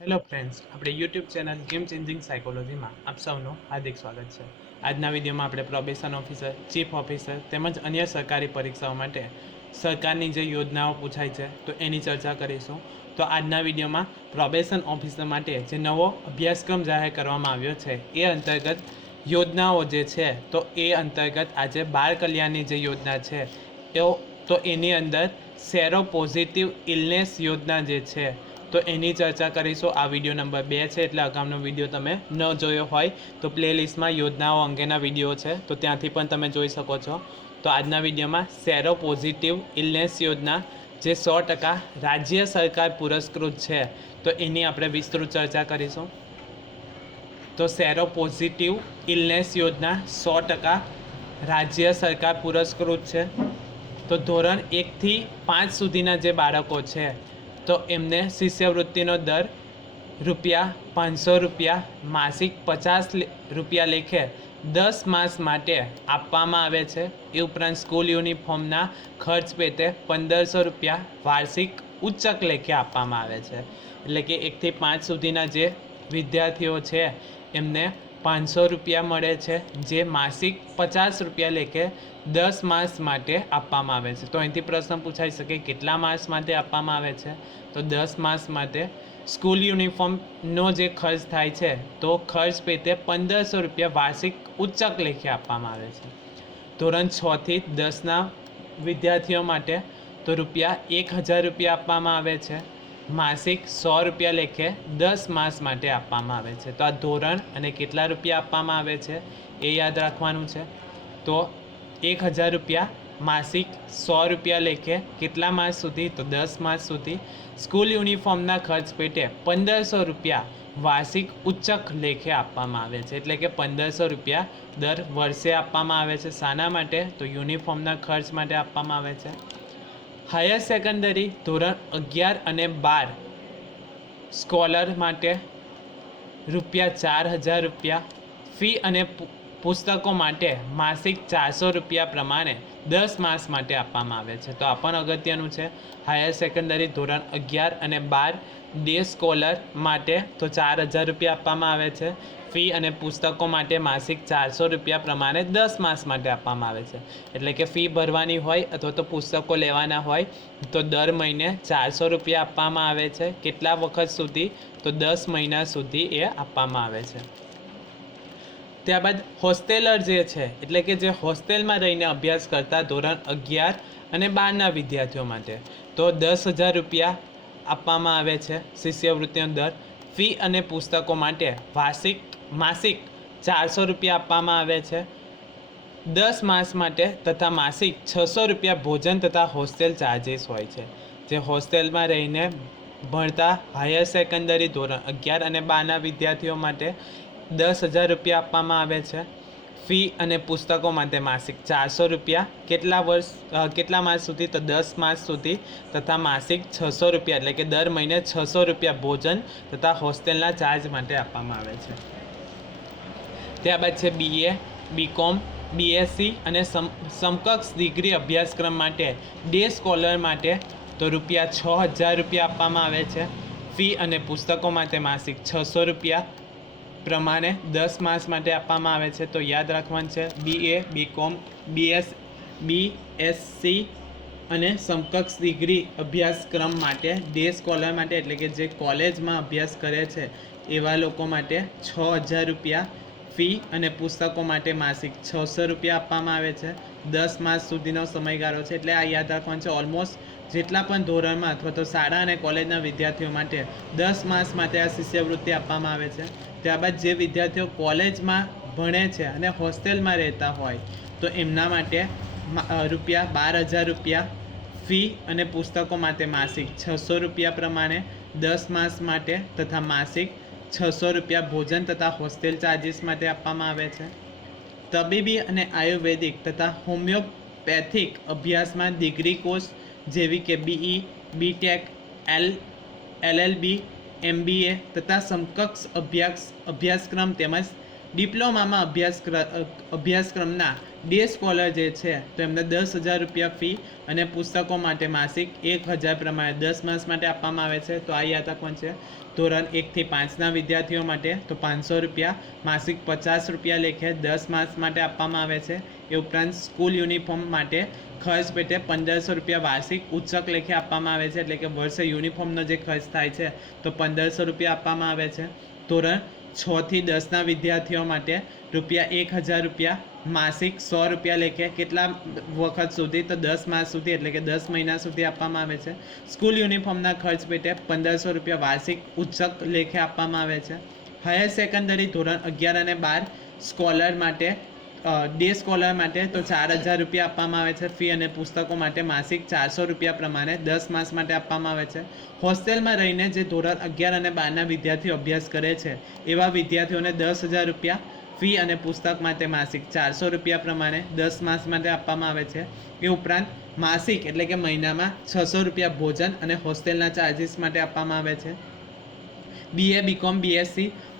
Hello friends, આપણે YouTube channel game changing સાયકોલોજીમાં આપ સૌનું હાર્દિક સ્વાગત છે। આજના વિડીયોમાં આપણે પ્રોબેશન ઓફિસર, ચીફ ઓફિસર તેમજ અન્ય સરકારી પરીક્ષાઓ માટે સરકારની જે યોજનાઓ પૂછાય છે તો એની ચર્ચા કરીશું। તો આજના વિડીયોમાં પ્રોબેશન ઓફિસર માટે જે નવો અભ્યાસક્રમ જાહેર કરવામાં આવ્યો છે એ અંતર્ગત યોજનાઓ જે છે તો એ અંતર્ગત આજે બાળ કલ્યાણની જે યોજના છે તો એની અંદર સેરો પોઝિટિવ ઇલનેસ યોજના જે છે તો એની ચર્ચા કરીશું। આ વિડીયો નંબર 2 છે, એટલે અગાઉનો વિડીયો તમે ન જોયો હોય તો પ્લેલિસ્ટમાં યોજનાઓ અંગેના વિડીયો છે તો ત્યાંથી પણ તમે જોઈ શકો છો। તો આજના વિડીયોમાં સેરો પોઝિટિવ ઇલનેસ યોજના જે 100% રાજ્ય સરકાર પુરસ્કૃત છે તો એની આપણે વિસ્તૃત ચર્ચા કરીશું। તો સેરો પોઝિટિવ ઇલનેસ યોજના 100% રાજ્ય સરકાર પુરસ્કૃત છે। તો ધોરણ 1 થી 5 સુધીના જે બાળકો છે તો એમને શિષ્યવૃત્તિનો દર ₹500 માસિક 50 રૂપિયા લેખે 10 માસ માટે આપવામાં આવે છે। એ ઉપરાંત સ્કૂલ યુનિફોર્મના ખર્ચ પેટે ₹1500 વાર્ષિક ઉચ્ચક લેખે આપવામાં આવે છે। એટલે કે 1 થી 5 સુધીના જે વિદ્યાર્થીઓ છે એમને ₹500 મળે છે, જે માસિક ₹50 લેખે 10 માસ માટે આપવામાં આવે છે। તો અહીંથી પ્રશ્ન પૂછાઈ શકે કેટલા માસ માટે આપવામાં આવે છે, તો 10 માસ માટે। સ્કૂલ યુનિફોર્મનો જે ખર્ચ થાય છે તો ખર્ચ પેટે ₹1500 વાર્ષિક ઉચ્ચક લેખે આપવામાં આવે છે। ધોરણ 6 થી 10ના વિદ્યાર્થીઓ માટે તો ₹1000 આપવામાં આવે છે, માસિક ₹100 લેખે 10 માસ માટે આપવામાં આવે છે। તો આ ધોરણ અને કેટલા રૂપિયા આપવામાં આવે છે એ યાદ રાખવાનું છે। તો ₹1000 માસિક ₹100 લેખે કેટલા માસ સુધી, તો 10 માસ સુધી। સ્કૂલ યુનિફોર્મના ખર્ચ પેટે ₹1500 વાર્ષિક ઉચ્ચક લેખે આપવામાં આવે છે। એટલે કે ₹1500 દર વર્ષે આપવામાં આવે છે। શાના માટે, તો યુનિફોર્મના ખર્ચ માટે આપવામાં આવે છે। હાયર સેકન્ડરી ધોરણ 11 અને 12 સ્કોલર માટે ₹4000 ફી અને પુસ્તકો માટે માસિક ₹400 પ્રમાણે 10 માસ માટે આપવામાં આવે છે। તો આ પણ અગત્યનું છે। હાયર સેકન્ડરી ધોરણ 11 અને 12 ડે સ્કોલર માટે તો ₹4000 આપવામાં આવે છે, ફી અને પુસ્તકો માટે માસિક ₹400 પ્રમાણે 10 માસ માટે આપવામાં આવે છે। એટલે કે ફી ભરવાની હોય અથવા તો પુસ્તકો લેવાના હોય તો દર મહિને ₹400 આપવામાં આવે છે। કેટલા વખત સુધી, તો 10 મહિના સુધી એ આપવામાં આવે છે। ત્યારબાદ હોસ્ટેલર જે છે એટલે કે જે હોસ્ટેલમાં રહીને અભ્યાસ કરતા ધોરણ 11 અને 12ના વિદ્યાર્થીઓ માટે તો ₹10,000 આપવામાં આવે છે શિષ્યવૃત્તિનો દર। ફી અને પુસ્તકો માટે માસિક ₹400 આપવામાં આવે છે 10 માસ માટે, તથા માસિક ₹600 ભોજન તથા હોસ્ટેલ ચાર્જિસ હોય છે। જે હોસ્ટેલમાં રહીને ભણતા હાયર સેકન્ડરી ધોરણ 11 અને 12ના વિદ્યાર્થીઓ માટે ₹10,000 આપવામાં આવે છે। ફી અને પુસ્તકો માટે માસિક ₹400 કેટલા માસ સુધી, તો 10 માસ સુધી, તથા માસિક ₹600 એટલે કે દર મહિને ₹600 ભોજન તથા હોસ્ટેલના ચાર્જ માટે આપવામાં આવે છે। ત્યારબાદ છે BA, BCom, BSc અને સમકક્ષ ડિગ્રી અભ્યાસક્રમ માટે ડે સ્કોલર માટે તો ₹6000 આપવામાં આવે છે। ફી અને પુસ્તકો માટે માસિક ₹600 પ્રમાણે 10 માસ માટે આપવામાં આવે છે। તો યાદ રાખવાનું છે BA, BCom, BSc અને સમકક્ષ ડિગ્રી અભ્યાસક્રમ માટે ડે સ્કોલર માટે એટલે કે જે કોલેજમાં અભ્યાસ કરે છે એવા લોકો માટે ₹6000 ફી અને પુસ્તકો માટે માસિક ₹600 આપવામાં આવે છે। 10 માસ સુધીનો સમયગાળો છે, એટલે આ યાદ રાખવાનું છે। ઓલમોસ્ટ જેટલા પણ ધોરણમાં અથવા તો શાળા અને કોલેજના વિદ્યાર્થીઓ માટે 10 માસ માટે આ શિષ્યવૃત્તિ આપવામાં આવે છે। ત્યારબાદ જે વિદ્યાર્થીઓ કોલેજમાં ભણે છે અને હોસ્ટેલમાં રહેતા હોય તો એમના માટે ₹12,000 ફી અને પુસ્તકો માટે માસિક ₹600 પ્રમાણે 10 માસ માટે, તથા માસિક ₹600 ભોજન તથા હોસ્ટેલ ચાર્જિસ માટે આપવામાં આવે છે। તબીબી અને આયુર્વેદિક તથા હોમિયોપેથિક અભ્યાસમાં ડિગ્રી કોર્સ જેવી કે BE, BTech, LLB, MBA તથા સમકક્ષ અભ્યાસક્રમ તેમજ ડિપ્લોમામાં અભ્યાસક્રમના ડે સ્કોલર જે છે તો એમને 10,000 રૂપિયા ફી અને પુસ્તકો માટે માસિક 1,000 પ્રમાણે 10 માસ માટે આપવામાં આવે છે. તો આ યાદ રાખવાનું છે. ધોરણ 1 થી 5ના વિદ્યાર્થીઓ માટે તો 500 રૂપિયા માસિક 50 રૂપિયા લેખે 10 માસ માટે આપવામાં આવે છે. એ ઉપરાંત સ્કૂલ યુનિફોર્મ માટે ખર્ચ પેટે 1500 રૂપિયા વાર્ષિક ઉચ્ચક લેખે આપવામાં આવે છે. એટલે કે વર્ષે યુનિફોર્મનો જે ખર્ચ થાય છે તો 1500 રૂપિયા આપવામાં આવે છે. ધોરણ 6 થી 10ના વિદ્યાર્થીઓ માટે રૂપિયા 1,000 રૂપિયા માસિક 100 રૂપિયા લેખે કેટલા વખત સુધી તો 10 માસ સુધી એટલે કે 10 મહિના સુધી આપવામાં આવે છે. સ્કૂલ યુનિફોર્મના ખર્ચ પેટે 1500 રૂપિયા વાર્ષિક ઉચ્ચક લેખે આપવામાં આવે છે. હાયર સેકન્ડરી ધોરણ 11 અને 12 સ્કોલર માટે ડે સ્કોલર માટે તો 4,000 રૂપિયા આપવામાં આવે છે ફી અને પુસ્તકો માટે માસિક 400 રૂપિયા પ્રમાણે 10 માસ માટે આપવામાં આવે છે. હોસ્ટેલમાં રહીને જે ધોરણ 11 અને 12ના વિદ્યાર્થીઓ અભ્યાસ કરે છે એવા વિદ્યાર્થીઓને 10,000 રૂપિયા ફી અને પુસ્તક માટે માસિક 400 રૂપિયા પ્રમાણે 10 માસ માટે આપવામાં આવે છે. એ ઉપરાંત માસિક એટલે કે મહિનામાં 600 રૂપિયા ભોજન અને હોસ્ટેલના ચાર્જિસ માટે આપવામાં આવે છે. BA BCom BSc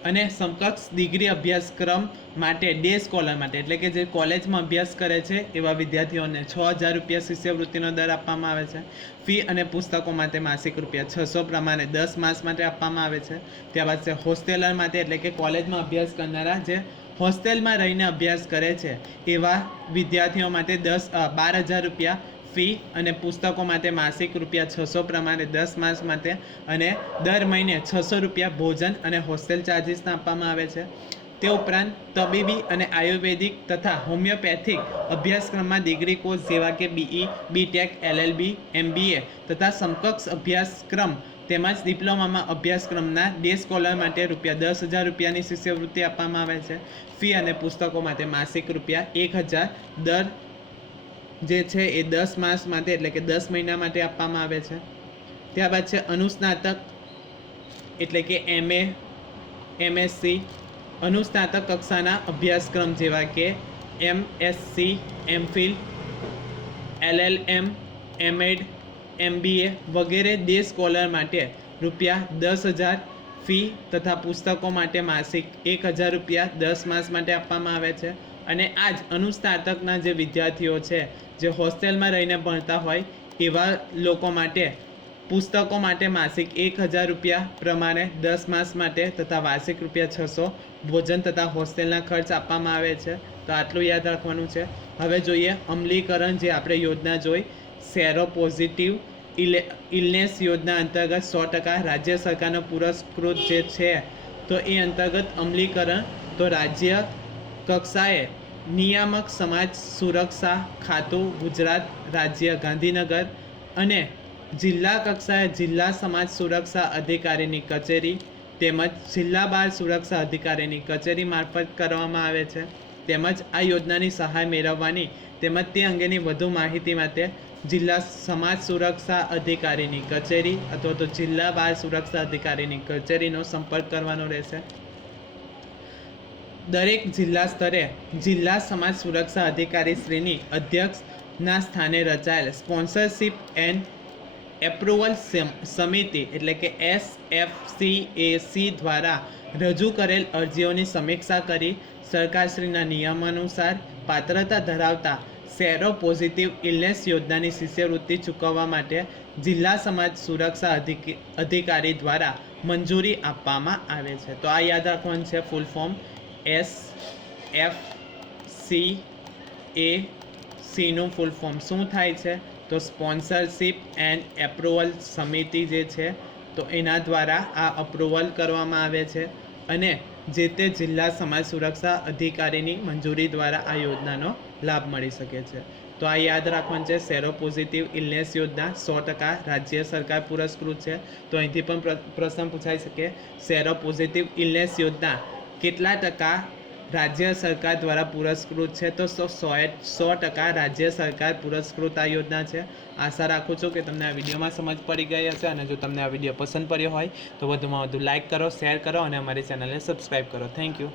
અને સમકક્ષ ડિગ્રી અભ્યાસક્રમ માટે ડે સ્કોલર માટે એટલે કે જે કોલેજમાં અભ્યાસ કરે છે એવા વિદ્યાર્થીઓને 6,000 રૂપિયા શિષ્યવૃત્તિનો દર આપવામાં આવે છે. ફી અને પુસ્તકો માટે માસિક રૂપિયા 600 પ્રમાણે 10 માસ માટે આપવામાં આવે છે. ત્યારબાદ છે હોસ્ટેલર માટે એટલે કે કોલેજમાં અભ્યાસ કરનારા જે હોસ્ટેલમાં રહીને અભ્યાસ કરે છે એવા વિદ્યાર્થીઓ માટે 12,000 રૂપિયા ફી અને પુસ્તકો માટે માસિક રૂપિયા 600 પ્રમાણે 10 માસ માટે અને દર મહિને 600 રૂપિયા ભોજન અને હોસ્ટેલ ચાર્જિસના આપવામાં આવે છે. તે ઉપરાંત તબીબી અને આયુર્વેદિક તથા હોમિયોપેથિક અભ્યાસક્રમમાં ડિગ્રી કોર્સ જેવા કે BE BTech LLB MBA તથા સમકક્ષ અભ્યાસક્રમ તેમજ ડિપ્લોમામાં અભ્યાસક્રમના ડે સ્કોલર માટે રૂપિયા 10,000 રૂપિયાની શિષ્યવૃત્તિ આપવામાં આવે છે. ફી અને પુસ્તકો માટે માસિક રૂપિયા 1,000 દર જે છે એ 10 માસ માટે એટલે કે 10 મહિના માટે આપવામાં આવે છે. ત્યારબાદ છે અનુસ્નાતક એટલે કે MA MSc અનુસ્નાતક કક્ષાના અભ્યાસક્રમ જેવા કે MSc MPhil LLM MEd MBA વગેરે ડે સ્કોલર માટે રૂપિયા 10,000 ફી તથા પુસ્તકો માટે માસિક 1,000 રૂપિયા 10 માસ માટે આપવામાં આવે છે. અને આ જ અનુસ્નાતકના જે વિદ્યાર્થીઓ છે જે હોસ્ટેલમાં રહીને ભણતા હોય એવા લોકો માટે પુસ્તકો માટે માસિક 1,000 રૂપિયા પ્રમાણે 10 માસ માટે તથા વાર્ષિક રૂપિયા 600 ભોજન તથા હોસ્ટેલના ખર્ચ આપવામાં આવે છે. તો આટલું યાદ રાખવાનું છે. હવે જોઈએ અમલીકરણ જે આપણે યોજના જોઈ સેરો પોઝિટિવ ઇલનેસ યોજના અંતર્ગત 100% રાજ્ય સરકારનો પુરસ્કૃત જે છે તો એ અંતર્ગત અમલીકરણ તો રાજ્ય કક્ષાએ નિયામક સમાજ સુરક્ષા ખાતું ગુજરાત રાજ્ય ગાંધીનગર અને જિલ્લા કક્ષાએ જિલ્લા સમાજ સુરક્ષા અધિકારીની કચેરી તેમજ જિલ્લા બાળ સુરક્ષા અધિકારીની કચેરી મારફત કરવામાં આવે છે. તેમજ આ યોજનાની સહાય મેળવવાની તેમજ તે અંગેની વધુ માહિતી માટે જિલ્લા સમાજ સુરક્ષા અધિકારીની કચેરી અથવા તો જિલ્લા બાળ સુરક્ષા અધિકારીની કચેરીનો સંપર્ક કરવાનો રહેશે. દરેક જિલ્લા સ્તરે જિલ્લા સમાજ સુરક્ષા અધિકારી શ્રીની અધ્યક્ષના સ્થાને રચાયેલ સ્પોન્સરશિપ એન્ડ એપ્રુવલ સમિતિ એટલે કે SFCAC દ્વારા રજૂ કરેલ અરજીઓની સમીક્ષા કરી સરકારશ્રીના નિયમાનુસાર પાત્રતા ધરાવતા સેરો પોઝિટિવ ઇલનેસ યોજનાની શિષ્યવૃત્તિ ચૂકવવા માટે જિલ્લા સમાજ સુરક્ષા અધિકારી દ્વારા મંજૂરી આપવામાં આવે છે. તો આ યાદ રાખવાનું છે ફૂલ ફોર્મ SFCACનું ફૂલ ફોર્મ શું થાય છે તો સ્પોન્સરશિપ એન્ડ એપ્રુવલ સમિતિ જે છે તો એના દ્વારા આ અપ્રુવલ કરવામાં આવે છે અને જે તે જિલ્લા સમાજ સુરક્ષા અધિકારીની મંજૂરી દ્વારા આ યોજનાનો લાભ મળી શકે છે. તો આ યાદ રાખવાનું છે. સેરો પોઝિટિવ ઇલનેસ યોજના 100% રાજ્ય સરકાર પુરસ્કૃત છે. તો અહીંથી પણ પ્રશ્ન પૂછાઈ શકે સેરો પોઝિટિવ ઇલનેસ યોજના કેટલા ટકા રાજ્ય સરકાર દ્વારા પુરસ્કૃત છે તો 100% રાજ્ય સરકાર પુરસ્કૃત આ યોજના છે. આશા રાખું છું કે તમને આ વિડીયોમાં સમજ પડી ગઈ હશે અને જો તમને આ વિડીયો પસંદ પડ્યો હોય તો વધુમાં વધુ લાઇક કરો, શેર કરો અને અમારી ચેનલને સબસ્ક્રાઈબ કરો. Thank you.